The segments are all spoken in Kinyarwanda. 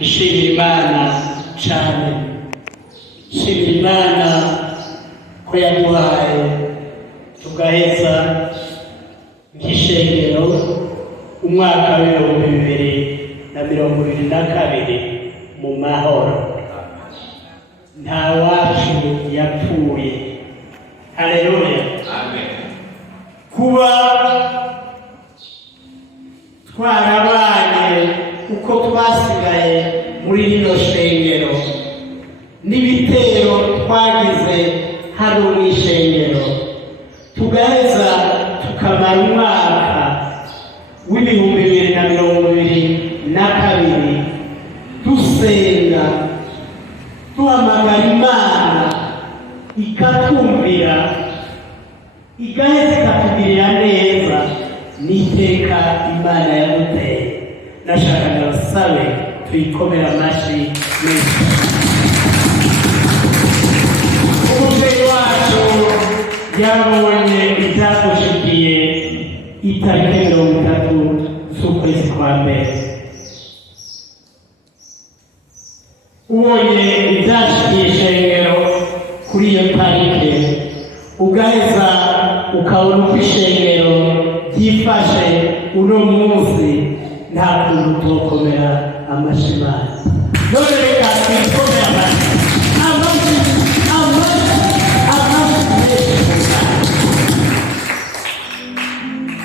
Shimira Imana cyane, shimira Imana ko yaduhaye tugaheza nk'ishengero umwaka w'2022 mu mahoro. Nta wacu yapfuye. Haleluya. Amen. Kuba twarabanye uko twasigaye muri rino shengero n'ibitero twagize hano mu ishengero, tugaheza tukamara umwaka w'2022 dusenga duhamagara Imana ikatumvira, igaheza ikatugirira neza n'iteka Imana yaduteye. Nashaka ndabasabe tuyikomera amashyi menshi. Umubyeyi wacu yabonye ibyadushikiye itariki 30 z'ukwezi kwa mbere. Ubonye ibyashikiye ishengero kuri iyo tariki, ugaheza ukabona uko ishengero byifashe uno munsi, nta kuntu tukomera amashyi Imana. None reka twikomere amashyi.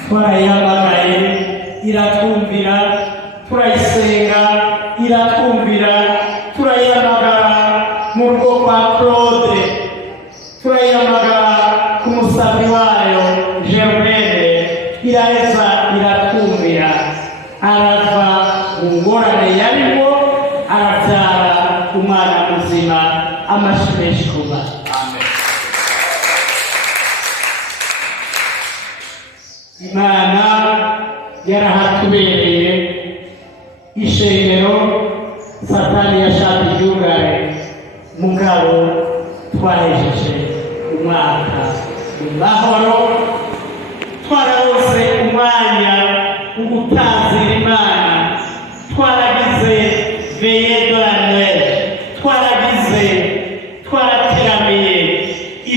Turayihamagaye iratwumvira, turayisenga iratwumvira, turayihamagara mu rugo kwa Claude, turayihamagara ku musazi wayo Germaine, iraheza iratwumvira, arava mu ngorane yarimo, arabyara umwana muzima. Amashyi menshi ku Mana. Imana yarahatubereye ishengero, Satani yashaka iryugare, mugabo twahejeje umwaka mu mahoro, twararose umwanya wo gutazira Imana, twaragize veye de la Noël, twarateramiye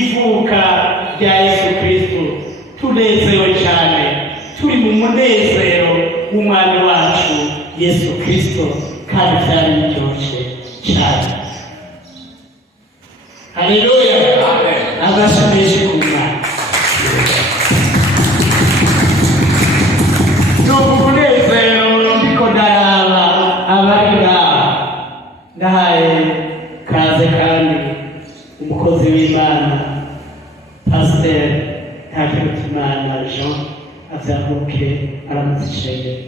ivuka rya Yesu Kristo, tunezerewe cyane, turi mu munezero w'umwami wacu Yesu Kristo, kandi byari biryoshye cyane. Haleluya. Abashimishe ku Mana. N'ubu munezero ndiko ndaraba abari ngaha, ndahaye kaze kandi umukozi w'Imana Pasteur Ntakirutimana Jean azamuke aramutse ishengero.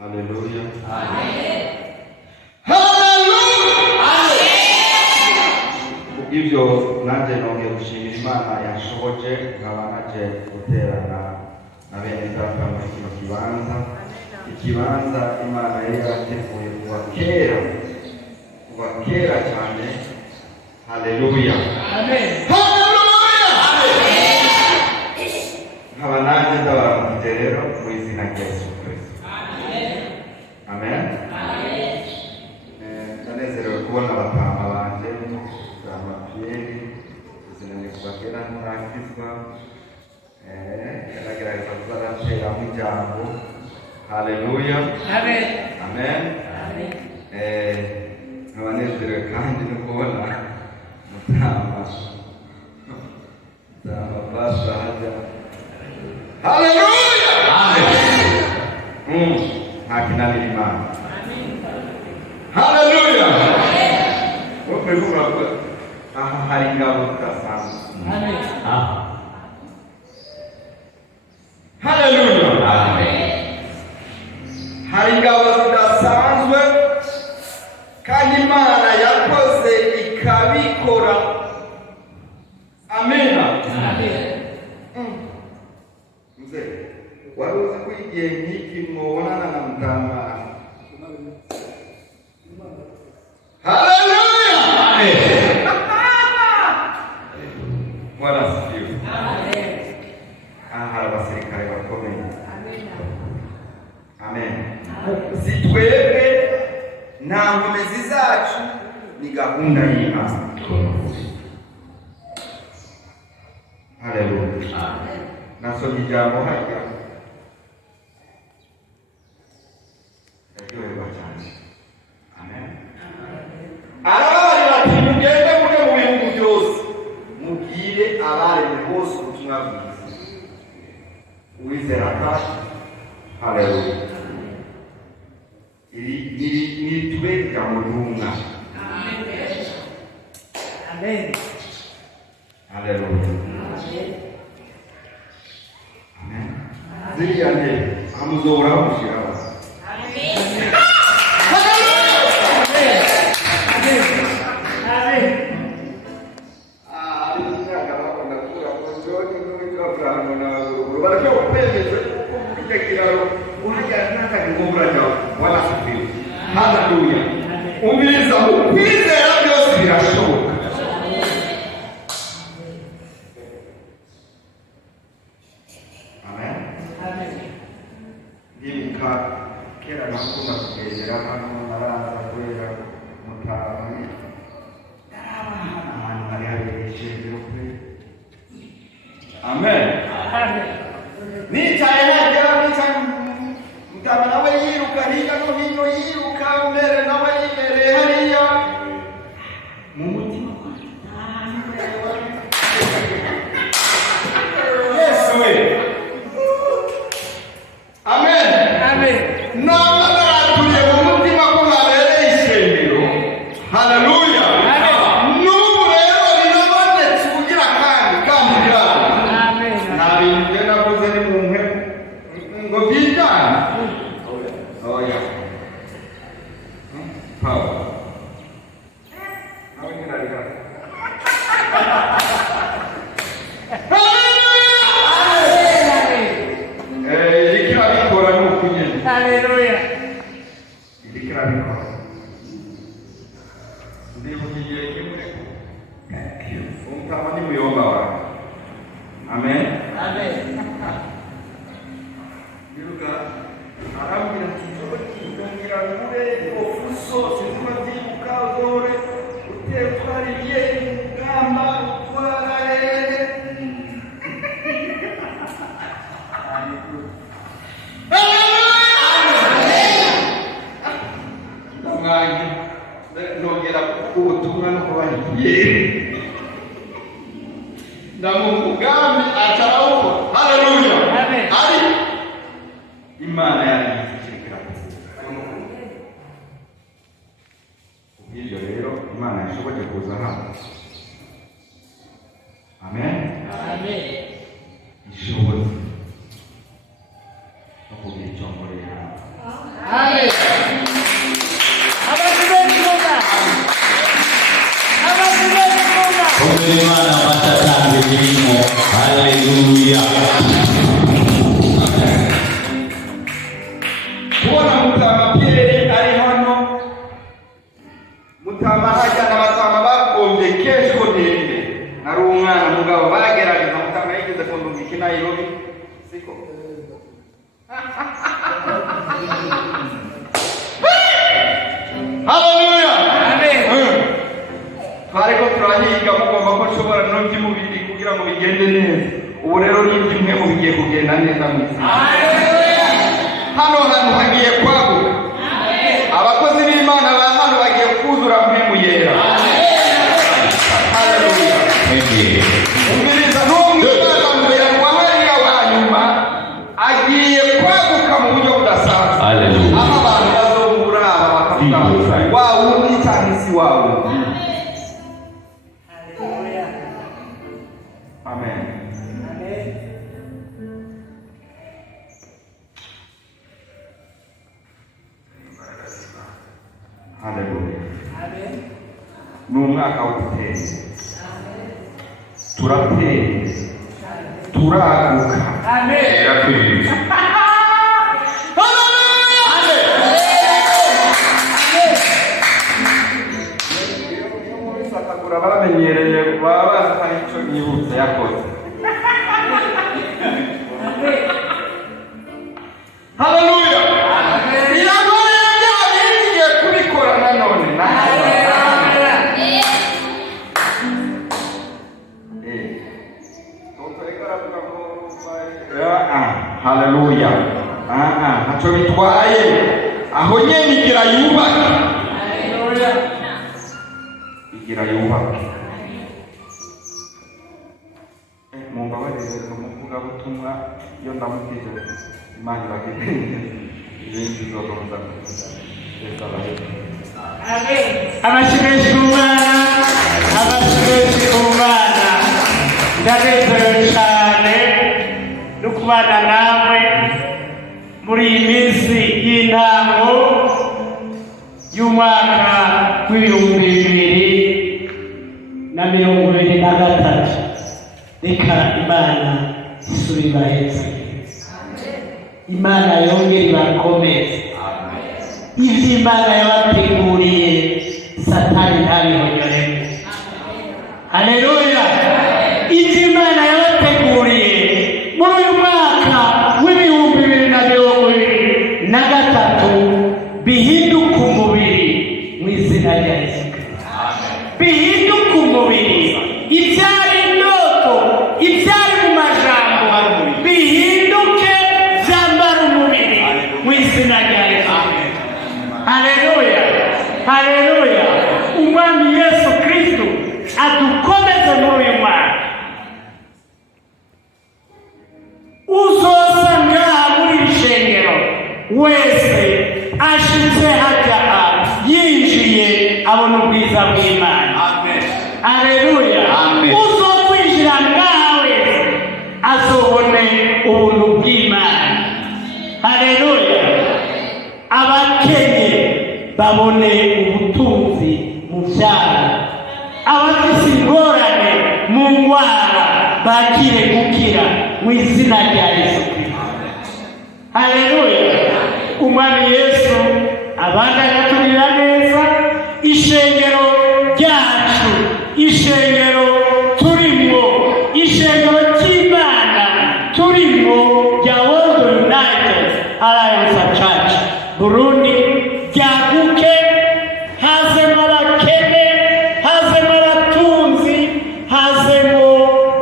Haleluya. Amen. Haleluya. Kubw'ibyo nanjye nongeye gushimira Imana yashoboje nkaba naje guterana na bene data muri kino kibanza. Ikibanza Imana yari yarateguye kuva kera cyane. Haleluya. Amen. Haleluya. Nkaba nanjye ndabaramukije rero mu izina rya Yesu Kristo. Amen. Ndanezerewe kubona abatama banje Pierre, sinari kuva kera ntarakizwa, yaragerageza kuzaratera mu ijambo. Haleluya. Amen. Amen. Abanezerewe kandi no kubona mutama basa hajya. Haleluya. Amen. Hakinanira Imana. Haleluya. Wokuvuga ko aha hari ingabo zidasanzwe. Amen. Haleluya. Amen. Hari ingabo zidasanzwe kandi Imana yakoze ikabikora. Amen. Mzee, wari uzi ko igihe nk'iki mubonana na mutama? Haleluya. Bwana asifiwe. Amen. Hari abasirikare gakomeye. Amen. Si twebwe nta nkomezi zacu, ni gahunda y'Imana. Haleluya. Nasomye ijambo hajya yaryoherwa cyane. Amen. Arabari bati mugende mujye mu bihugu byose mubwire abaremwe bose ubutumwa bwiza. Uwizera akashi. Haleluya. Iri tube ijambo ry'umwana. Amen. Haleluya. Amen. Ziriya ntebe amuzora amushyiraho. Haleluya. Umviriza mu kwizera byose birashoboka. Amen. Amen. Ndibuka kera nakunda kugendera hano naraza kubera Mutamu. Ahantu hari habereye kwe. Amen. Amen. Nicaye hajya Mutamu nawe yiruka hirya no hino yiruka mbere nawe yibereye hariya mu mutima Yesu we. Amen. Amen. Noma naratuye mu mutima ko habereye ishengero. Haleluya. N'ubu rero ninabonetse kugira kandi biraba. Amen. Nta bintu navuze ni mu mpe ngo byijyane. Oh yeah. Power. How can I do that? Dikira bikora nuko nyene. Haleluya. Dikira bikora. Ndibukiye kimwe. Umutama ni muyomba wa. Amen. Amen. Biruka arambira kizobira kure ofuso sizima zibuka zore utepariye ngamba utwaraye. Ndamwangi nongera kubutumwa no kubaniye ndamugambi atarawo. Haleluya. Amen. Ali Imana yariyifikira kubw'ibyo rero Imana yashoboye kuza hano. Amen. Amen. Ishoboye no kugira icyo nkorera. Amen. Imana batatanze birimo. Haleluya. Kubona Mutama Pierre ari hano, Mutama hajya n'abatama bagombye kenshi ko ndende nari umwana mugabo bagerageza Mutama yigeze kundungika i Nairobi siko. Haleluya. Amen. Twariko turahiga mugomba ko nshobora no by'umubiri kugira ngo bigende neza. Ubu rero n'iby'imwe mu bigiye kugenda neza mu isi. Hano hantu hagiye kwaguka. Abakozi b'Imana ba hano bagiye kuzura mpemu yera. Haleluya. Umviriza n'umwana mbere wa hariya wa nyuma agiye kwaguka mu buryo budasanzwe. Haleluya. Aba abantu bazobura aba bakavuga wa wundi cyane si wawe. Haleluya. Amen. Amen. Haleluya. Amen. N'umwaka w'ubutezi. Turateza. Turaguka. Amen. Yakwiriye. Haleluya. Amen. Sakura baramenyereye baba bazi icyo yibutse yakoze. haleluya, ntacyo bitwaye, aho nyene igira yubake, igira yubake. Mumbabarire umuvuga butumwa iyo ndamukije Imana irageze ibindi zodomza abashimeshi ku Mana ndanezerewe cyane no kubana namwe muri iyi minsi y'intango y'umwaka w'2023. Reka Imana isubira heza, Imana yongere ibakomeze. Ibyo Imana yabateguriye Satani ntabihonyoremo. Haleluya! Ibyo Imana yabateguriye muri uyu mwaka w'2023 bihinduka umubiri mu izina rya Yesu. Bihinduka umubiri, ibyari indoto, ibyari mu majambo bihinduke byambara umubiri mu izina rya Yesu. Haleluya, haleluya. Umwami Yesu Kristo adukomeze muri uyu mwaka. Uzoza ngaha muri iri shengero wese ashitse hajya yinjiye abona ubwiza bw'Imana. Haleluya. Uzokwinjira ngaha wese azobone ubuntu bw'Imana. Haleluya. Abakenye babone ubutunzi mu byaro, abafite ingorane mu ndwara bakire gukira mu izina rya Yesu Kristo. Haleluya. Umwami Yesu abandi agaturira neza ishengero ryacu, ishengero turimo, ishengero ry'Imana turimo rya World United Alliance Church Burundi ryaguke, hazemo abakene, hazemo abatunzi, hazemo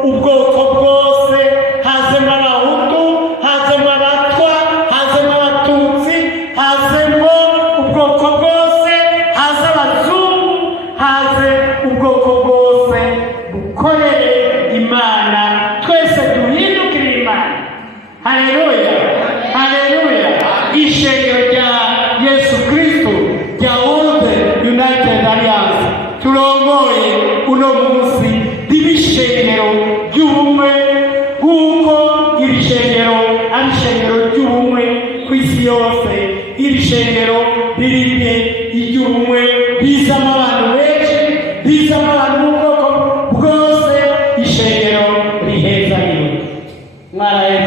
ubwoko bwose, hazemo abahutu, hazemo abatwa, hazemo abatutsi, hazemo ubwoko bwose, haze abazungu, haze ubwoko bwose, bukorere Imana, twese duhindukire Imana. Haleluya, haleluya. Ishengero rya Yesu Kristo rya World United Alliance turongoye uno munsi ribishengero ry'ubumwe, nk'uko iri shengero ari ishengero ry'ubumwe ku isi yose. Iri shengero ririnde iry'ubumwe rizamo abantu benshi, rizamo abantu mu bwoko bwose, ishengero riheza rero mwaraye